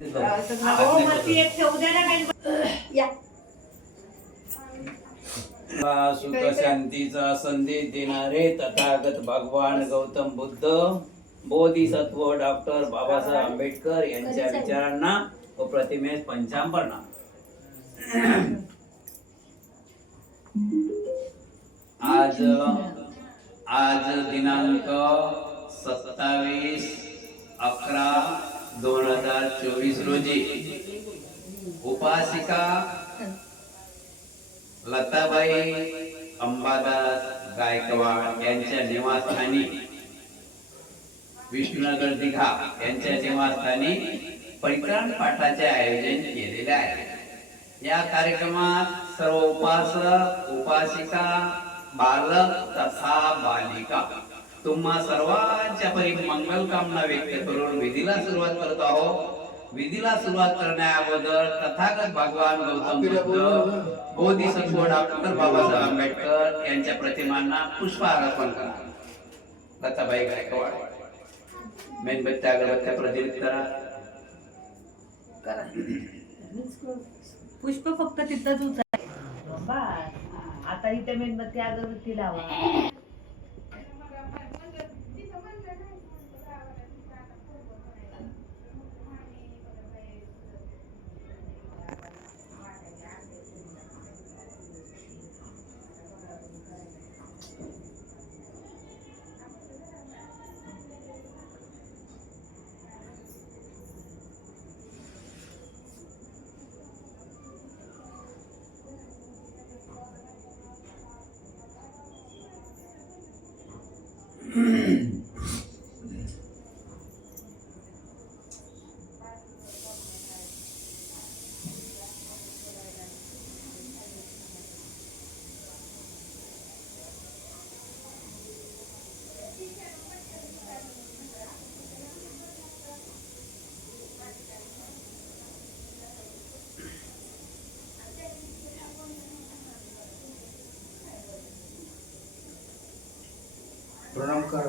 सुख शांतीचा संदेश देणारे तथागत भगवान गौतम बुद्ध बोधिसत्व डॉक्टर बाबासाहेब आंबेडकर यांच्या विचारांना व प्रतिमेस पंचाम प्रणाम। आज दिनांक 27/11/2024 रोजी उपासिका लताबाई अंबादास गायकवाड यांच्या निवासस्थानी विष्णुनगर दिघा यांच्या निवासस्थानी परित्राण पाठाचे आयोजन केलेले आहे। या कार्यक्रमात सर्व उपासक उपासिका बालक तथा बालिका तुम्हा सर्वांच्या परी मंगल कामना व्यक्त करून विधीला सुरुवात करत आहोत। विधीला सुरुवात करण्या अगोदर तथागत भगवान गौतम बुद्ध बोधिसत्व डॉक्टर बाबासाहेब आंबेडकर यांच्या प्रतिमांना पुष्पहार अर्पण करा। लताबाई गायकवाड मेणबत्त्या अगरबत्त्या प्रज्वलित करा। पुष्प फक्त तिथंच उचला। आता इथे मेणबत्ती अगरबत्ती लावा। प्रणाम कर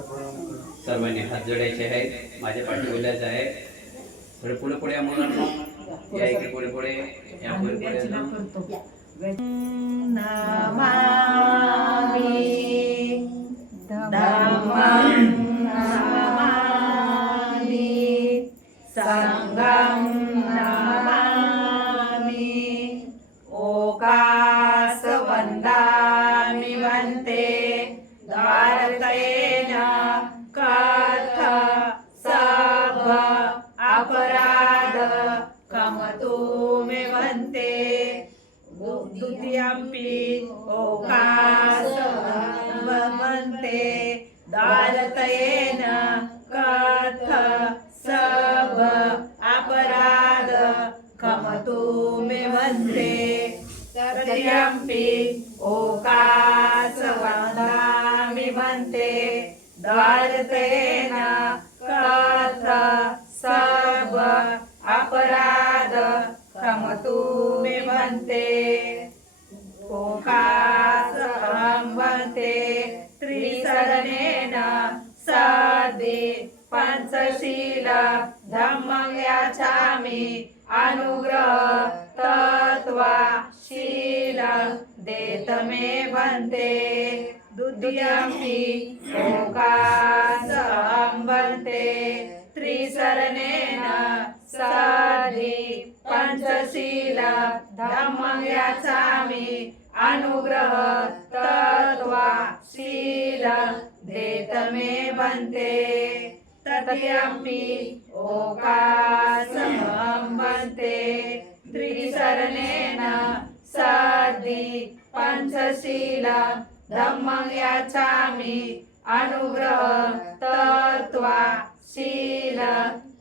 सर्वांनी हात जोडायचे आहेत। माझ्या पाठी बोलायचं आहे। थोडे पुढे पुढे या मुलांना या इकडे पुढे पुढे या पुढे पुढे नमामि धम्मं नमामि संघं नमामि ओकास वन्दामि वन्ते भारतेन कथ सब अपराध कमतु मे वन्ते द्वितीयम्पि ओकास वन्ते भारतेन कथ सब अपराध कमतु मे वन्ते तृतीयम्पि ओकास वन्दामि वन्ते भारतेन कथ सब अपराध कमतु मे वन्ते ओकासं वन्ते त्रिशरणेन सदि पंचशील धम्मं याचामि अनुग्रह तत्त्वशील देत मे वन्ते द्वितीयम्पि ओकासं वन्ते त्रिशरणेन सदि पंचशील धम्मं याचामि अनुग्रह तत्त्वशील देत मे वन्ते तृतीयम्पि ओकासं वन्ते त्रिशरणेन सदि पंचशील धम्मं याचामि अनुग्रह तत्त्वशील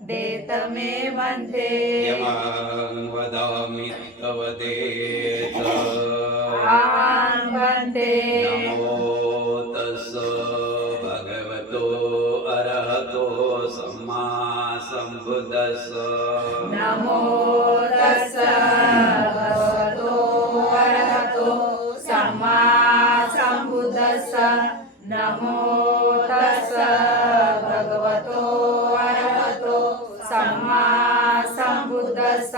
देत मे वन्ते यमं वदामि तव देत वन्ते नमो तस्स भगवतो अरहतो सम्मा सम्बुद्धस्स नमो तस्स भगवतो अरहतो सम्मा सम्बुद्धस्स नमो तस्स भगवतो अरहतो सम्मा सम्बुद्धस्स तस्स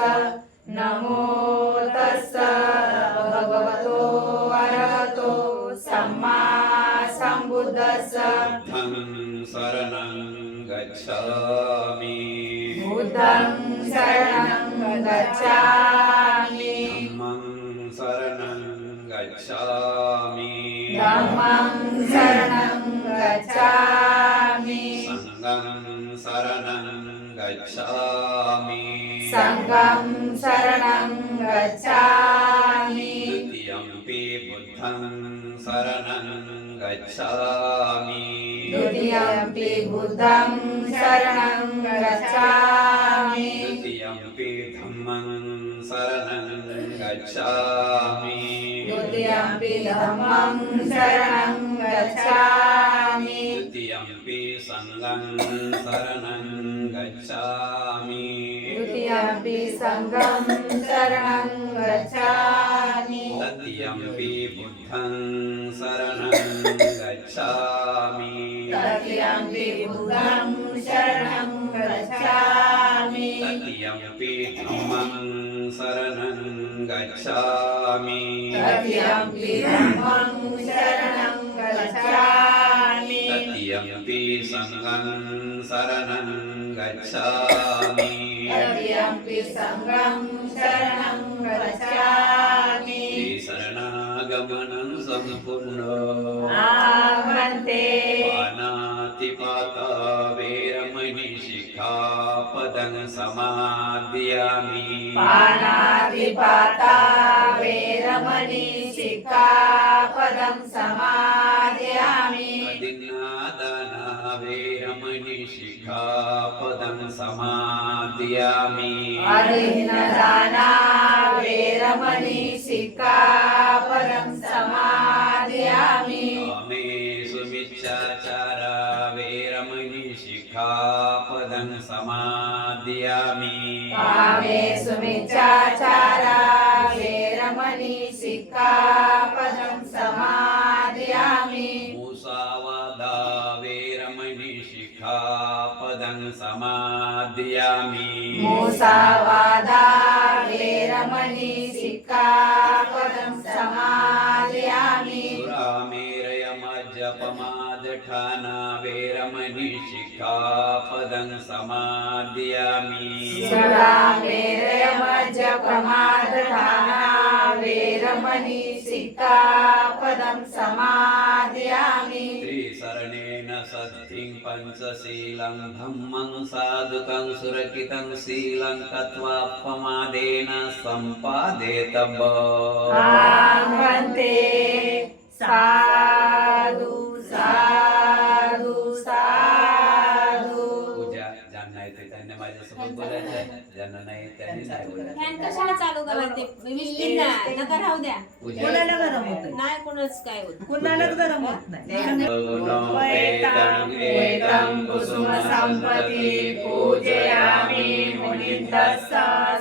नमो तस्स भगवतो अरहतो सम्मा सम्बुद्धस्स बुद्धं शरणं गच्छामि बुद्धं शरणं गच्छामि धम्मं शरणं गच्छामि धम्मं शरणं गच्छामि संघं शरणं गच्छामि संघं शरणं गच्छामि द्वितीयम्पि बुद्धं शरणं गच्छामि द्वितीयम्पि बुद्धं शरणं गच्छामि द्वितीयम्पि धम्मं शरणं गच्छामि द्वितीयम्पि धम्मं शरणं गच्छामि द्वितीयम्पि संघं शरणं गच्छामि द्वितीयम्पि संघं शरणं गच्छामि तृतीयम्पि बुद्धं शरणं गच्छामि तृतीयम्पि बुद्धं शरणं गच्छामि तृतीयम्पि धम्मं शरणं गच्छामि तृतीयम्पि धम्मं शरणं गच्छामि तृतीयम्पि संघं शरणं गच्छामि तृतीयम्पि संघं शरणं गच्छामि शरणागमनं सम्पूर्ण आमन्ते पानातिपाता वेरमणि शिखापदं समादयामि पानातिपाता वेरमणि सिक्खापदं समादयामि अदिन्नादाना वेरमणि शिखापदं समादयामि अदिन्नदाना वेरमणि सिक्खापदं समादयामि कामेषु मिच्छाचारा वेरमणि शिखापदं समादयामि कामेषु मिच्छाचारा वेरमणि सिक्खापदं समादयामि मुसावादा वेरमणि शिखापदं समादयामि मुसावादा वेरमणि सिक्खापदं समादयामि सुरामेरयमज्जपमादठाना वेरमणि शिखापदं समादयामि सुरामेरयमज्जपमादठाना वेरमणि सिक्खापदं समादयामि त्रिशरणेन सद्धिं पञ्चशीलं धम्मं साधुकं सुरक्षितं शीलं तत्त्वापमादेन सम्पादेतव्यम् आमन्ते साधु साधु साधु पूजा ज्यांना येते त्यांनी माझ्यासोबत बोलायचं आहे, ज्यांना नाही येत त्यांनी नाही बोलायचं. फॅन कशाला चालू करते विसतील ना नका राहू द्या पूजा कोणाला गरम होत नाही कोणाच काय होत कुणालाच गरम होत नाही वेदं कुसुम संपत्ति पूजयामि मुनिन्दस्स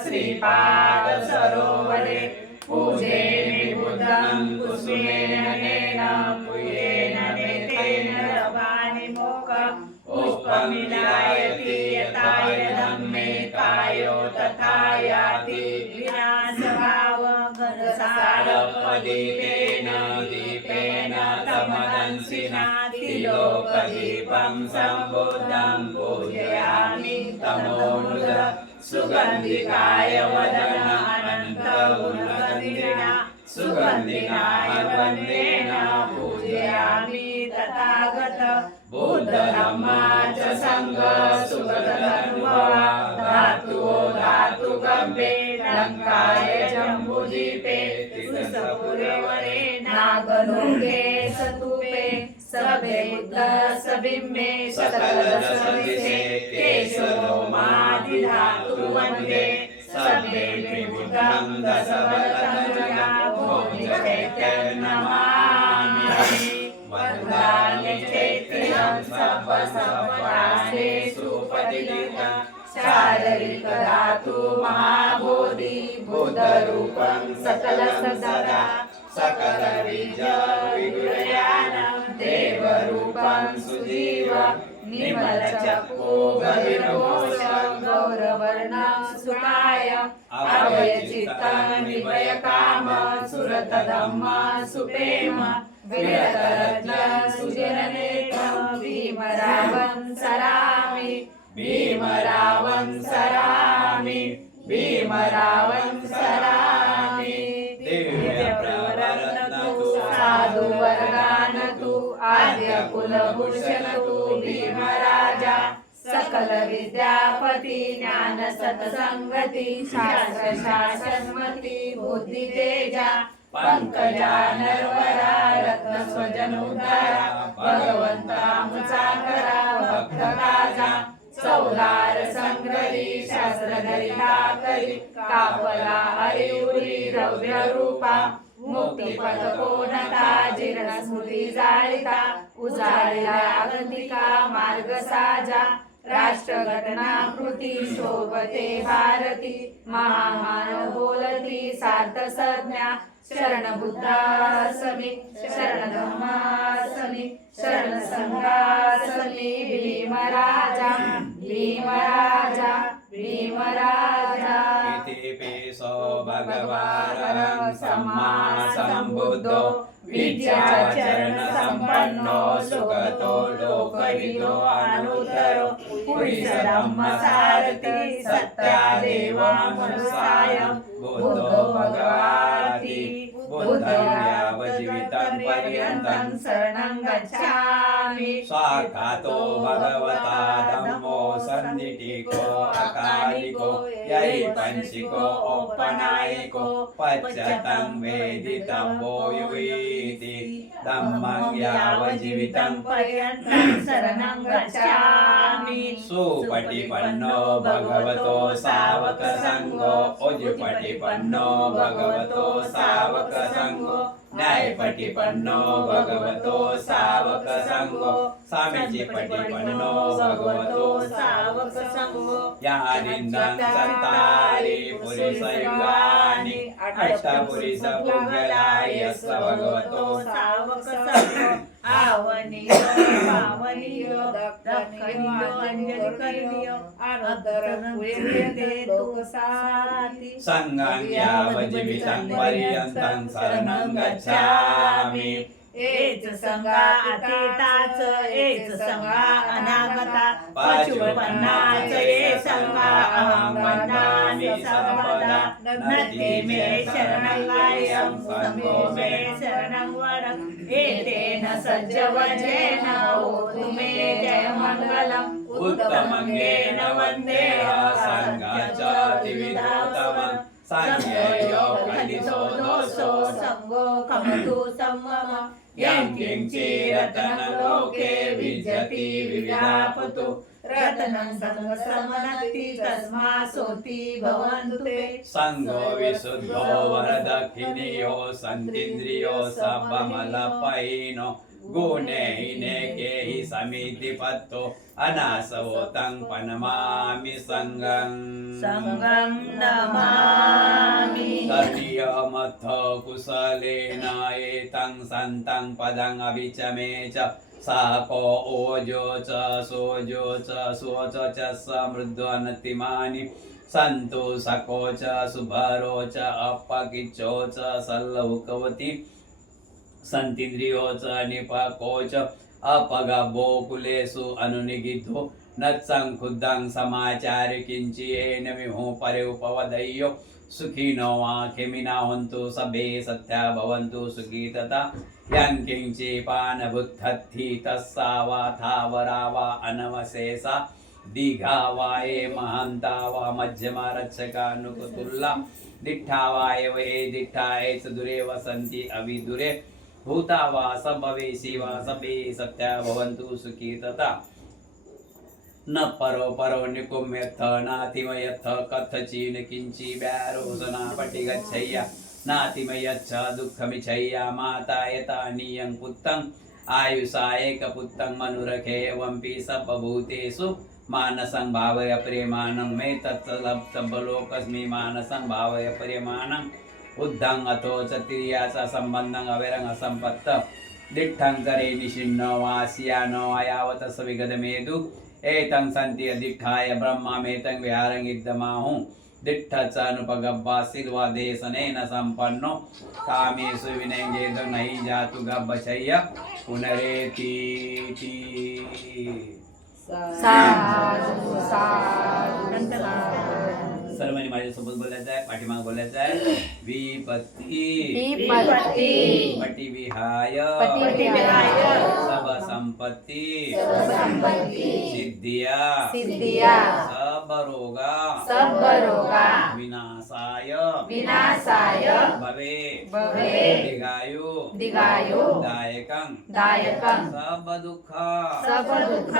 श्रीपाद सरोवरे पूजयामि बुद्धं कुसुमेन नेन पूजेन वेदेन रवाणि मोकं पुष्पमिलायति यथाय धम्मे कायो तथा याति विनाशभाव घनसारपदीपेन दीपेन तमदंसिना तिलोकदीपं सम्बुद्धं पूजयामि तमोनुद सुगन्धिकाय वदन अनन्तगुणगन्धिना सुगन्धिनाय वन्देन पूजयामि तथागत बुद्ध धम्मा च संघ सुगतधर्मवा धातुओ धातुगम्भे लङ्काय जम्बुदीपे तिरुसपुरवरे नागलोके सतुपे सबे बुद्ध सबिम्बे सकलदशदिशे केशवमादिधातु वन्दे सबे बुद्धं दशवदतनुजा नमामि वन्दामि चैत्यं सर्वसर्वकालेषु पतितं शारीरिक धातु महाबोधि बुद्धरूपं सकलसदा सकल बीज विग्रयानं देवरूपं सुजीव निर्मल चक्षु बहिर्घोष गौरवर्ण सुखाय अभयचित्त निर्भय काम सुरत धम्म सुप्रेम विरतरत्न सुजननेत्र भीमरावं सरामि भीमरावं सरामि भीमरावं सरामि दिव्य प्रवरतु साधु वरदानतु आद्य कुलभूषण तु भीमराजा सकल विद्यापती ज्ञान सत्संगती शास्त्र शासनमती बुद्धि तेजा पंकजा नरवरा रत्न स्वजनुधारा भगवंता मुचाकरा भक्त काजा चौदार संग्रही शास्त्र धरिता करी कापला हरिउरी रौद्र रूपा मुक्ती पथ कोणता जीर्ण स्मृती जाळिता उजाळला आगंतिका मार्ग साजा राष्ट्र घटना कृती शोभते भारती महामान बोलती सार्थ संज्ञा शरण बुद्धासमी शरण धम्मासमी शरण संघासमी भीमराजा भीमराजा भीमराजा इति पेशो भगवान् सम्मा सम्बुद्धो विद्याचरण संपन्नो सुगतो लोकविदो अनुत्तरो पुरुष धम्म सारथी सत्यादेवा मनुष्याय बुद्धो भगवाति बुद्धयावजीवितं पर्यन्तं शरणं गच्छामि स्वाखातो भगवता धम्मो सन्निधिको अकालिको यैपंचिको औपनायिको पच्यतं वेदितव्यो युइति धम्मं यावजीवितं पर्यन्तं शरणं गच्छामि सुपटिपन्नो भगवतो सावक संघो उजुपटिपन्नो भगवतो सावक संघो न्यायपटिपन्नो भगवतो सावक संघो सामीचिपटिपन्नो भगवतो सावक संघो यानिन्दं चत्तारि पुरुषयुगानि अष्टपुरुष भुजलाय स भगवतो सावक संघो आवनीय पावनीय दक्षिणीय अंजलिकरणीय अनुत्तरं पुण्यते तुकसाति संगं यावजीवितं पर्यन्तं शरणं गच्छामि एच संगा अतीताच एच संगा अनागता पशुपन्नाच ए संगा अहं वन्दामि सर्वदा नते मे शरणं गायं संगो मे शरणं वरं एतेन सज्जवजेन होतु मे जयमङ्गलम् उत्तमङ्गेन वन्देह सङ्गाचातिविधोत्तमम् संज्ञयो खलितो दोषो संगो कमतु संवम यङ्किञ्चिरतनलोके विजति विव्यापतु रत्नं संगसमनति तस्मा सोति भवन्तु ते संगो विशुद्धो वरदक्षिणीयो सन्तीन्द्रियो सबमलपैनो गुणे हिनेके हि समितिपत्तो अनासवो तं पनमामि संगं संगं नमामि तदीयमथ कुशलेन एतं सन्तं पदं अभिचमे च साको ओजो च सोजो च सोच च समृद्धनतिमानि सन्तु सको च सुभरो च अपकिचो च सल्लौकवती संतीन्द्रियो च निपको च अपगभो कुलेषु अनुनिगिद्धो नत्सं खुद्धं समाचार किञ्चियेन विभो परे उपवदय्यो सुखिनो वा खेमिना हन्तु सभे सत्या भवन्तु सुखी तथा यं किञ्चिपानबुद्धत्थि तस्सा वा थावरा वा अनवशेषा दीघा वा ये महन्ता वा मध्यमा रक्षकानुकुतुल्ला दिट्ठा वा एव ये दिट्ठा एच दुरे वसन्ति अविदुरे भूता वा संभवेशी वा सभे सत्या भवन्तु सुखी तथा न परो परो निकुम्यथ नातिमयथ कथचिन किंची व्यारोसना पटिगच्छय्या नातिमयच्छ दुःखमिच्छय्या माता यतानीयं पुत्तं आयुषा एकपुत्तं मनुरखे वंपि सर्वभूतेषु मानसं भावय प्रेमानं मे तत्सलब्धलोकस्मि मानसं भावय प्रेमानं उद्धं अथो चतिर्या च सम्बन्धं अविरंग संपत्त दिट्ठं करे निशिन्नो वास्यानो अयावत सविगदमेदु एतं सन्ति अधिष्ठाय ब्रह्मामेतं विहारं इद्धमाहु दिठ्ठचा अनुपगब्बा सिल्वा देशनेन संपन्नो कामेषु विनयेद नहि जातु गब्बशय्य पुनरेति साधू साधू साधू. सर्वांनी माझ्यासोबत बोलायचं आहे, पाठीमाग बोलायचं आहे. विपत्ती विपत्ती पटिविहाय पटिविहाय सब संपत्ती संपत्ती सिद्धिया सिद्धिया सब रोगा सब रोगा विनाशाय विनाशाय भवे भवे दीर्घायु दीर्घायु दायकं दायकं सब दुःख सब दुःख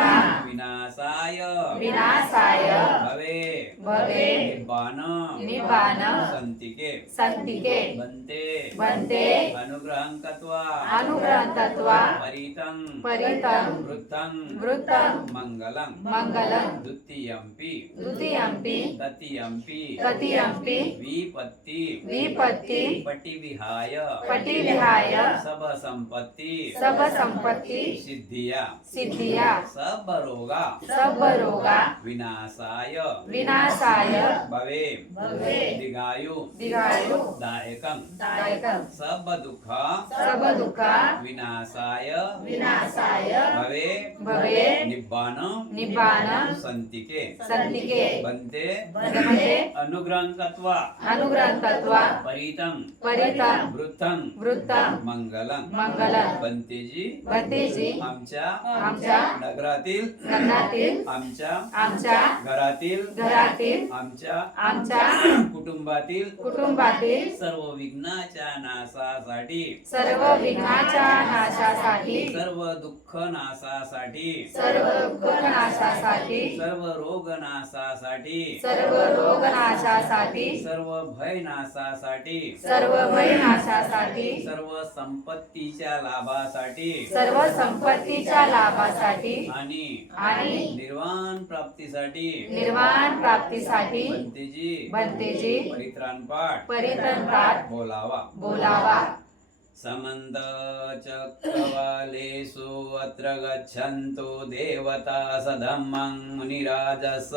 विनाशाय विनाशाय भवे भवे निब्बाण निब्बाण संतिके संतिके बन्ते बन्ते अनुग्रहं कत्वा अनुग्रहं तत्वा परितं परितं वृत्तं वृत्तं मंगलं मंगलं द्वितीयंपि द्वितीयंपि तृतीयंपि तृतीयंपि विपत्ति विपत्ति पटिविहाय पटिविहाय सब संपत्ति सब संपत्ति सिद्धिया सिद्धिया सब रोगा सब रोगा विनाशाय विनाशाय भवे भवे दीर्घायु दीर्घायु दायकं दायकं सब दुःख सब दुःख विनाशाय विनाशाय भवे भवे निब्बाण निब्बाण संतिके संतिके बन्ते बन्ते अनुग्रहं कत्वा अनुग्रहं तत्वा परितं परितं वृत्तं वृत्तं मंगलं मंगलं बंतेजी बंतेजी आमच्या नगरातील नगरातील आमच्या घरातील आमच्या कुटुंबातील सर्व विघ्नाच्या नाशासाठी सर्व विघ्नाच्या नाशासाठी सर्व दुःख नाशासाठी सर्व दुःख नाशासाठी सर्व रोग नाशासाठी सर्व रोग नाशासाठी सर्व भय नाशासाठी सर्व भय नाशासाठी सर्व संपत्तीच्या लाभासाठी सर्व संपत्तीच्या लाभासाठी आणि निर्वाण प्राप्तीसाठी निर्वाण प्राप्तीसाठी बंतेजी परित्राण पाठ बोलावा समंत चक्रवालेषु अत्र गच्छन्तु देवता सधम्मं मुनिराजस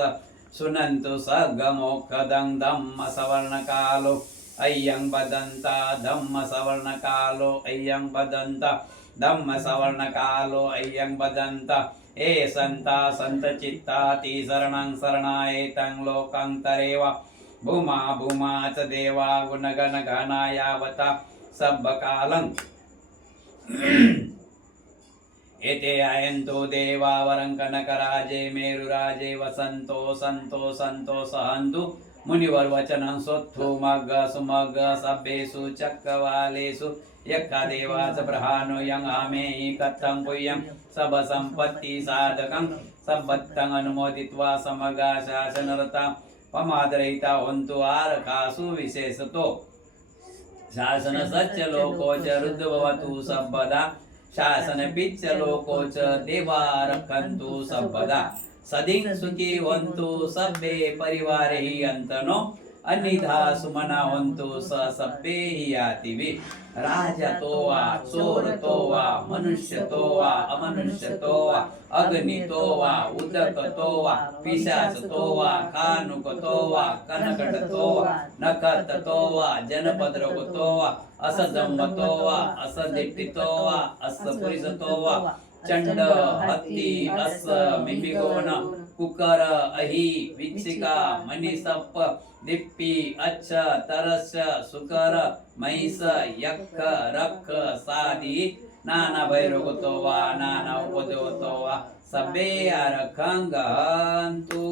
सुनन्तु सर्गमोक्षदं धम्म सवर्णकालो अय्यं वदन्ता धम्म सवर्णकालो अय्यं वदन्ता धम्म सवर्णकालो अय्यं वदन्ता ए संता संत चित्ताति शरणं शरणायेतं लोकं तरेव भूमा भूमा च देवा गुणगण गणायावता सब्बकालं एते आयन्तो देवा वरं कनकराजे मेरुराजे वसन्तो संतो संतो सहन्तु मुनिवर वचनं सोत्थु मग्ग सुमग्ग सभ्येषु चक्रवालेषु यक्का देवाच प्रहानो यं आमेहि कथं पुयं सब संपत्ति साधकं सबत्तं अनुमोदित्वा समगा शासनरता पमादरहिता हन्तु आरकासु विशेषतो शासन सच्च लोकोच रुद्ध भवतु सर्वदा शासन पिच्च लोकोच देवा रक्षन्तु सर्वदा सदिं सुखी हन्तु सभ्ये परिवारे हि अन्तनो अन्यथा सुमना हन्तु स सभ्ये हि यातिवि राजतो वा चोरतो वा मनुष्यतो वा अमनुष्यतो वा अग्नितो वा उदकतो वा पिशाचतो वा कानुकतो वा कनकटतो वा नखततो वा जनपदरोगतो वा असजम्मतो वा असदिट्टितो वा असपुरिसतो वा चंड हत्ती अस मिमिगोन कुकर अहि विक्षिका मणिसप्प दिप्पी अच्छ तरस सुकर महिष यक्ष रक्ष सादी नाना भैरवतो वा नाना उपदेवतो वा सभे आरखंगन्तु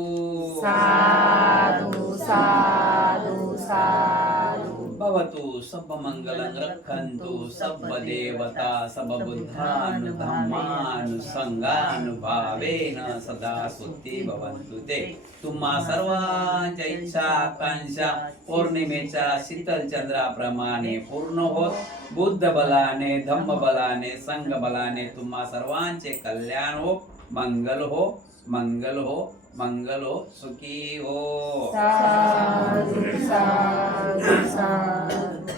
साधु साधु साधु भवतु सब मंगलं रक्षन्तु सब देवता सब बुद्धानु धम्मानु संगानुभावेन सदा सुखी भवन्तु ते. तुम्हा सर्वांच्या इच्छा आकांक्षा पौर्णिमेच्या शीतल चंद्राप्रमाणे पूर्ण होत बुद्ध बलाने धम्म बलाने संघ बलाने तुम्हा सर्वांचे कल्याण हो, मंगल हो, मंगल हो, मंगल हो, सुखी हो. साधु साधु साधु.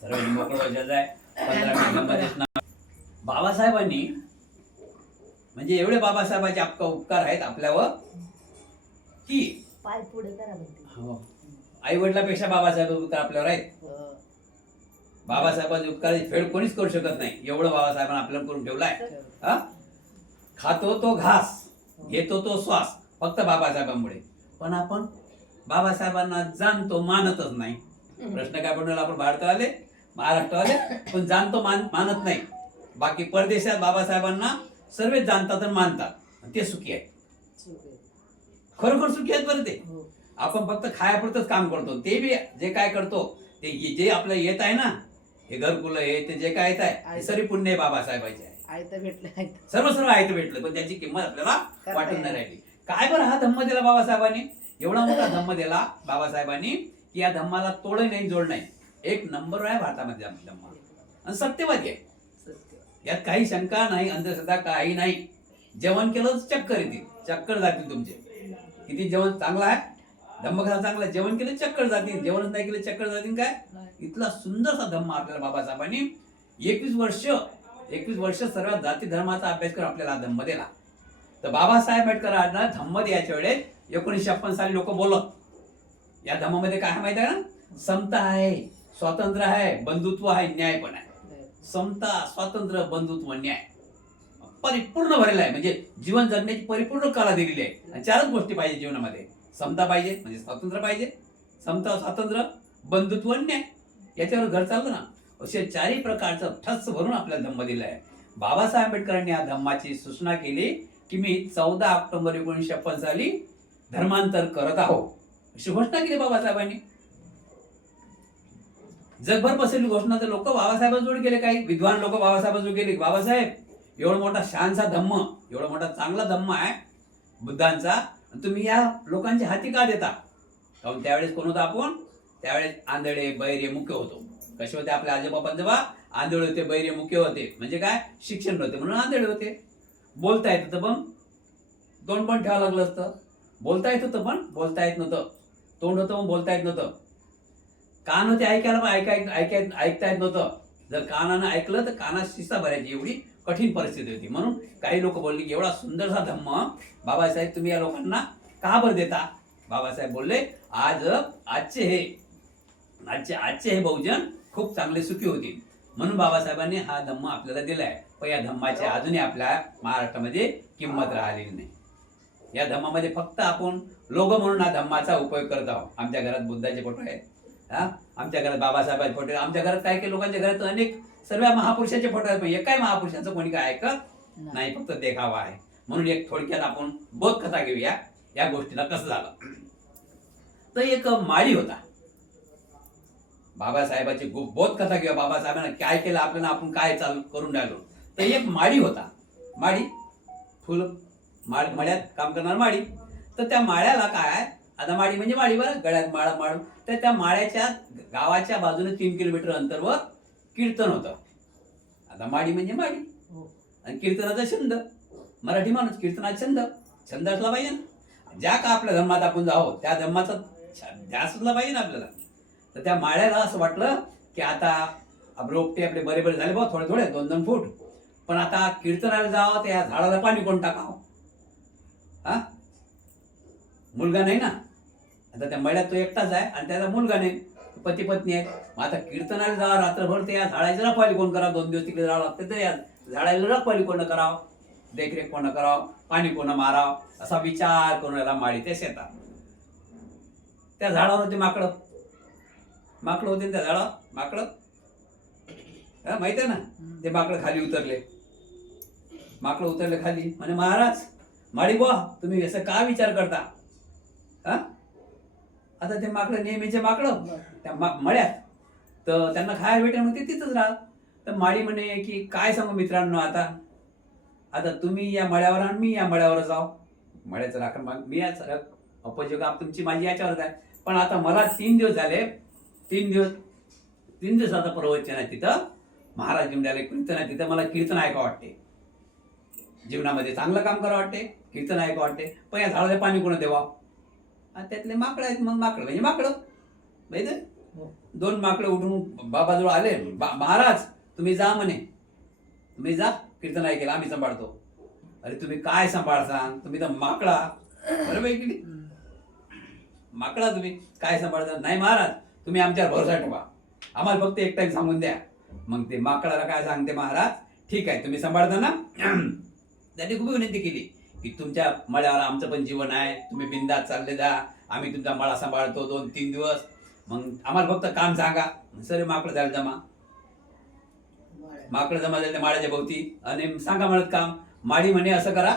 सर्व मोकळं जग आहे. 15 मिनिटांमध्ये बाबासाहेबांनी म्हणजे एवढे बाबासाहेबांचे आपका उपकार आहेत आपल्यावर की पाय पुढे करा म्हणते. हो आई वडिलापेक्षा बाबासाहेब उपकार आपल्यावर आहेत. हो. बाबासाहेबांचे उपकाराची फेड कोणीच करू शकत नाही, एवढं बाबासाहेबांना आपल्याला करून ठेवलाय. हा? खातो तो घास, घेतो तो श्वास, फक्त बाबासाहेबांमुळे. पण आपण बाबासाहेबांना जाणतो, मानतच नाही. प्रश्न काय पडला, आपण भारतावाले, महाराष्ट्रावाले, पण जाणतो मानत नाही. बाकी परदेशात बाबासाहेबांना सर्वच जाणतात आणि मानतात, ते सुखी आहेत. खरोखर सुखी आहेत बरं ते. हो. आपण फक्त खायापुरतच काम करतो. ते बी जे काय करतो ते जे आपलं येत आहे ना, हे घरकुल हे ते जे काय येत आहे हे सरी पुण्य बाबासाहेबांचे आहे. आयतं भेटलं सर्व आहे भेटलं, पण त्याची किंमत आपल्याला वाटून नाही राहिली. काय बरं हा धम्म दिला बाबासाहेबांनी, एवढा मोठा धम्म दिला बाबासाहेबांनी की या धम्माला तोड नाही, जोड नाही. एक नंबर आहे भारतामध्ये धम्म, आणि सत्यवादी आहे. यात काही शंका नाही, अंधश्रद्धा काही नाही. जेवण केलं चक्कर येतील, चक्कर जातील तुमचे. किती जेवण चांगलं आहे, धम्म कसा चांगला, जेवण केलं चक्कर जातील, जेवणच नाही केलं चक्कर जातील. काय इथला सुंदरसा धम्म आपल्याला बाबासाहेबांनी 21 वर्ष सर्व जाती धर्माचा अभ्यास करून आपल्याला धम्म दिला. तर बाबासाहेब आंबेडकरांना धम्म द्यायच्या वेळेस 1956 साली लोक बोलत, या धम्मामध्ये काय माहिती आहे ना, समता आहे, स्वातंत्र्य आहे, बंधुत्व आहे, न्याय पण आहे. समता, स्वातंत्र्य, बंधुत्व, न्याय परिपूर्ण भरलेला आहे. म्हणजे जीवन जगण्याची परिपूर्ण कला दिलेली आहे. आणि चारच गोष्टी पाहिजे जीवनामध्ये. समता पाहिजे म्हणजे स्वातंत्र्य पाहिजे, समता, स्वातंत्र्य, बंधुत्व, न्याय. याच्यावर घर चाललं ना. असे चारही प्रकारचं ठस भरून आपल्याला धम्म दिला आहे. बाबासाहेब आंबेडकरांनी या धम्माची सूचना केली की मी 14 ऑक्टोबर 1956 साली धर्मांतर करत आहोत, अशी घोषणा केली बाबासाहेबांनी. जगभर पसरली घोषणा. तर लोक बाबासाहेबांजवळ गेले, काही विद्वान लोक बाबासाहेबांजवळ गेले. बाबासाहेब, एवढा मोठा शहानचा धम्म, एवढा मोठा चांगला धम्म आहे बुद्धांचा, तुम्ही या लोकांच्या हाती का देता? कारण त्यावेळेस कोण होता आपण? त्यावेळेस आंधळे, बहिरे, मुके होतो. कसे होते आपल्या आजोबा पंजोबा? आंधळे होते, बहिरे, मुके होते. म्हणजे काय, शिक्षण नव्हते म्हणून आंधळे होते. बोलता येत होतं पण तोंड पण ठेवावं लागलं असतं. बोलता येत होतं पण बोलता येत नव्हतं. तोंड होतं पण बोलता येत नव्हतं. कान होते ऐकायला पण ऐकता येत नव्हतं. जर कानानं ऐकलं तर कानात शिसा भरायची, एवढी कठीण परिस्थिती होती. म्हणून काही लोक बोलले की एवढा सुंदरसा धम्म बाबासाहेब तुम्ही या लोकांना का बरं देता? बाबासाहेब बोलले, आजचे हे बहुजन खूप चांगले सुखी होतील, म्हणून बाबासाहेबांनी हा धम्म आपल्याला दिलाय. पण या धम्माची अजूनही आपल्या महाराष्ट्रामध्ये किंमत राहिलेली नाही. या धम्मामध्ये फक्त आपण लोगो म्हणून हा धम्माचा उपयोग करत आहोत. आमच्या घरात बुद्धाचे फोटो आहेत, आमच्या घरात बाबासाहेबांचे फोटो आहेत, आमच्या घरात काही लोकांच्या घरात अनेक सर्व महापुरुषाचे फोटो आहेत. पण एकाही महापुरुषाचं कोणी काय ऐकत नाही, फक्त देखावा आहे. म्हणून एक थोडक्यात आपण बोधकथा घेऊया या गोष्टीला कसं झालं. तर एक माळी होता. बाबासाहेबांची बोधकथा घेऊया. बाबासाहेबांना काय केलं आपल्याला, आपण काय चालू करून राहिलो. तर एक माळी होता. माळी फुल मळ्यात काम करणार माळी. तर त्या माळ्याला काय, आता माळी म्हणजे माळी बरं, गळ्यात माळा माळू. तर त्या माळ्याच्या गावाच्या बाजूने 3 किलोमीटर अंतरवर कीर्तन होतं. आता माळी म्हणजे माळी, आणि कीर्तनाचा छंद, मराठी माणूस कीर्तनाचा छंद असला पाहिजे ना. ज्या का आपल्या धर्मात आपण जावं त्या धर्माचा ध्यास असला पाहिजे ना आपल्याला. तर त्या माळ्याला असं वाटलं की आता रोपटे आपले बरे झाले बा, थोडे 2-2 फूट, पण आता कीर्तनाला जावं, त्या झाडाला पाणी कोण टाकावं? मुलगा नाही ना. आता त्या मळ्यात तो एकटाच आहे आणि त्याचा मुलगा नाही, पती पत्नी आहे. मग आता कीर्तनाला जावं रात्रभर, ते या झाडाची रखवाली कोण करावं? 2 दिवस तिकडे जावं लागतं. तर या झाडाला रखवाली कोण करावं, देखरेख कोण करावं, पाणी कोण मारावं, असा विचार करून याला माळी ते शेतात. त्या झाडावर होते माकडं होते त्या झाडावर. माकडं माहिती आहे ना, ते माकडं खाली उतरले. खाली म्हणे, महाराज माळी बुवा, तुम्ही असं का विचार करता? आता ते माकडं नेहमीचे माकडं त्या मळ्यात, तर त्यांना खायला भेटेल मग ते तिथंच राहत. तर माळी म्हणे की काय सांगू मित्रांनो, आता तुम्ही या मळ्यावर आणि मी या मळ्यावर जाऊ. मळ्याचं राखण मी याच उपयोगा तुमची माझी याच्यावरच आहे. पण आता मला 3 दिवस झाले, 3 दिवस आता प्रवचन आहे तिथं, महाराज घेऊन द्यायला कीर्तन आहे तिथं. मला कीर्तन ऐका वाटते, जीवनामध्ये चांगलं काम करा वाटते, कीर्तन ऐका वाटते. पण या झाडाला पाणी कोण देवा? आणि त्यातले माकडं आहेत. मग माकडं म्हणजे माकडं माहिती. 2 माकडं उठून बाबाजवळ आले. महाराज तुम्ही जा म्हणे, तुम्ही जा, कीर्तन ऐकायला आम्ही सांभाळतो. अरे तुम्ही काय सांभाळसान, तुम्ही तर माकडा. बरोबर की माकडा तुम्ही काय सांभाळता नाही महाराज तुम्ही आमच्यावर भरोसा ठेवा आम्हाला फक्त एक टाइम सांगून द्या. मग ते माकडाला काय सांगते महाराज ठीक आहे तुम्ही सांभाळता ना. त्यांनी खूप विनंती केली की तुमच्या मळ्यावर आमचं पण जीवन आहे तुम्ही बिंदात चालले जा आम्ही तुमचा मळा सांभाळतो 2-3 दिवस मग आम्हाला फक्त काम सांगा. सर माकडं झालं जमा माकडं जमा झाले माळ्याच्या भोवती आणि सांगा म्हणत काम. माडी म्हणे असं करा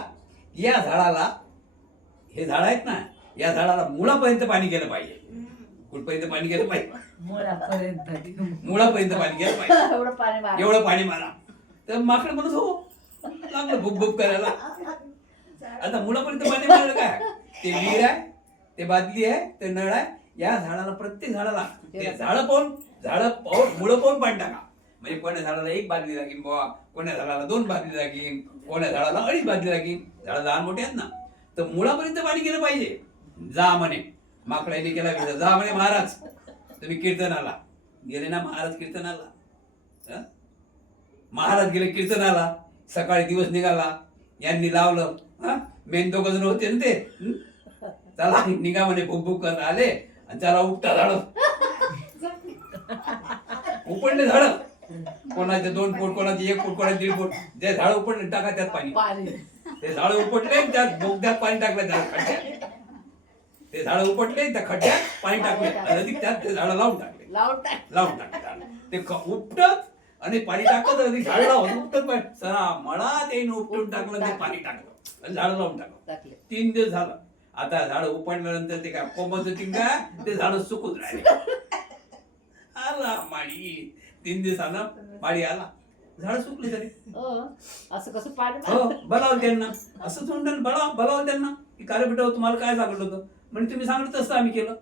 या झाडाला हे झाड आहेत ना या झाडाला मुळापर्यंत पाणी गेलं पाहिजे. कुठपर्यंत पाणी गेलं पाहिजे मुळापर्यंत पाणी गेलं पाहिजे एवढं पाणी मारा. तर माकड म्हणत हो लागलं भूक भूक करायला. आता मुळापर्यंत पाणी मारलं काय ते विहीर आहे ते बादली आहे ते नळ आहे या झाडाला प्रत्येक झाडाला ते झाडं पाहून मुळं पाहून पाणी टाका. म्हणजे कोण्या झाडाला 1 बादली लागेल बुवा कोण्या झाडाला 2 बादली लागेल कोण्या झाडाला 2.5 बादली लागेल. झाडं लहान मोठे आहेत ना तर मुळापर्यंत पाणी गेलं पाहिजे. जा म्हणे माकडाने केला विचार जा म्हणे महाराज तुम्ही कीर्तनाला गेले ना महाराज कीर्तनाला. महाराज गेले कीर्तनाला सकाळी दिवस निघाला यांनी लावलं मेन 2 जण होते ना ते चला निघा म्हणे भूक भूक करत आले आणि चला उपटा झाड उपडले झाड कोणाचे 2 फूट कोणाचे 1 फूट कोणाचे 1.5 फूट जे झाड उपडले टाका त्यात पाणी. ते झाड उपटले त्यात बोगद्यात पाणी टाकलं त्या खड्ड्यात ते झाड उपटले त्या खड्ड्यात पाणी टाकले अधिक त्यात ते झाड लावून टाकले ते उपटत आणि पाणी टाकत अधिक झाड लावून उपटत पाणी सरा मळा ते उपटून टाकलं ते पाणी टाकलं आणि झाड लावून टाकलं. 3 दिवस झालं. आता झाड उपटल्यानंतर ते काय कोंबत टिंगा ते झाड सुकून राहिले. आला माळी 3 दिवसानं माळी आला झाड सुकली तरी असं कसं पाणी हो बोलावलं त्यांना असं तोंडाने बोलावलं त्यांना की काय बेटा तुम्हाला काय सांगितलं होतं म्हणजे तुम्ही सांगितलं तसं आम्ही केलं.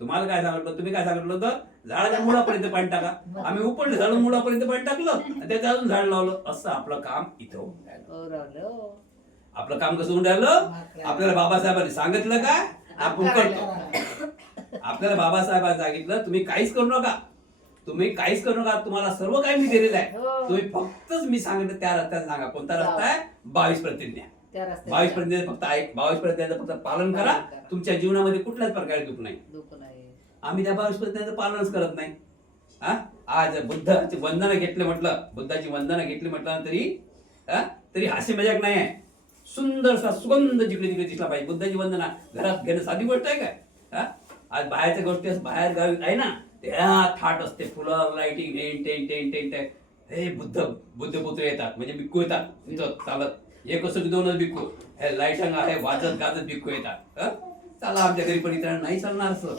तुम्हाला काय सांगितलं तुम्ही काय सांगितलं होतं झाडाच्या मुळापर्यंत पाणी टाका आम्ही उपडलं झाड मुळापर्यंत पाणी टाकलं आणि त्याच्या अजून झाड लावलं. असं आपलं काम इथं होऊन राहिलं. आपलं काम कसं होऊन राहिलं आपल्याला बाबासाहेबांनी सांगितलं काय आपण करतो. आपल्याला बाबासाहेबांनी सांगितलं तुम्ही काहीच करू नका तुम्हाला सर्व काही मी दिलेलं आहे तुम्ही फक्तच मी सांगितलं त्या रस्त्याने सांगा. कोणता रस्ता आहे 22 प्रतिज्ञा 22 प्रतिज्ञा फक्त 22 प्रतिज्ञाचं फक्त पालन करा तुमच्या जीवनामध्ये कुठल्याच प्रकारे दुःख नाही. आम्ही त्या 22 प्रतिज्ञाचं पालनच करत नाही. आज बुद्धाची वंदना घेतली म्हटलं तरी हास्य मजाक नाही आहे. सुंदरसा सुगंध जिकडे तिकडे दिसला पाहिजे. बुद्धाची वंदना घरात घेणं साधी गोष्ट आहे काय. आज बाहेरच्या गोष्टी बाहेर गावी आहे ना त्या थाट असते फुलं लाइटिंग टेंट हे बुद्ध पुत्र येतात म्हणजे भिक्खू येतात तिथं चालत 1 असो की 2 भिक्खू हे लाइटिंग आहे वाजत गाजत भिक्खू येतात. चला आमच्या घरी पण इतर नाही चालणार असं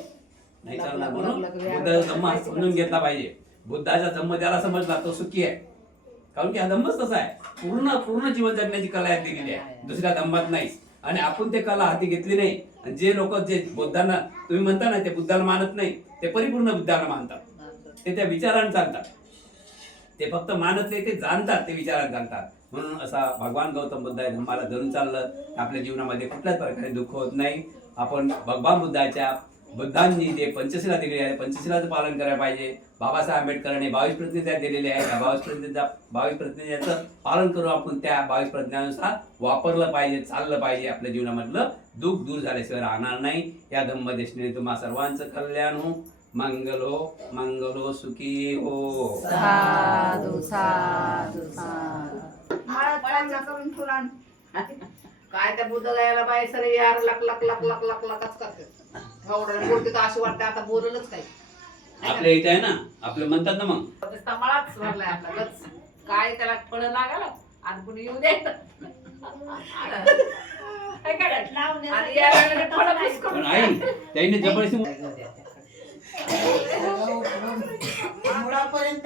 नाही चालणार म्हणून बुद्धाचा धम्म समजून घेतला पाहिजे. बुद्धाचा धम्म ज्याला समजला तो सुखी आहे कारण की हा धम्मच तसा आहे पूर्ण जीवन जगण्याची कला यात दिलेली आहे दुसऱ्या धम्मात नाही. आणि आपण ते कला हाती घेतली नाही आणि जे लोक जे बुद्धांना तुम्ही म्हणता ना ते बुद्धाला मानत नाही ते परिपूर्ण बुद्धाला मानतात ते त्या विचाराने चालतात. ते फक्त मानत नाही ते जाणतात ते विचाराने चालतात. म्हणून असा भगवान गौतम बुद्ध धम्माला धरून चाललं आपल्या जीवनामध्ये कुठल्याच प्रकारे दुःख होत नाही. आपण भगवान बुद्धांनी जे पंचशिला दिलेली आहे पंचशिलाचं पालन करायला पाहिजे. बाबासाहेब आंबेडकरांनी 22 प्रतिज्ञा दिलेल्या आहेत त्या 22 प्रतिज्ञाचं पालन करून आपण त्या 22 प्रतिज्ञानुसार वापरलं पाहिजे चाललं पाहिजे. आपल्या जीवनामधलं दुःख दूर झाल्याशिवाय राहणार नाही. या धम्मदेशने तुम्हा सर्वांचं कल्याण हो मंगलो सुखी हो. साधू साधू साधू. काय त्या बुद्ध गायला बाय सर यार लकच करते बोलते तर अशी वाटते आता बोललंच काही आपल्या इथे आहे ना आपले म्हणतात ना मग मलाच भरलाय आपला काय त्याला फळ लागायला आणि कुणी येऊ दे पण आई त्यांनी जबरदस्ती मुळापर्यंत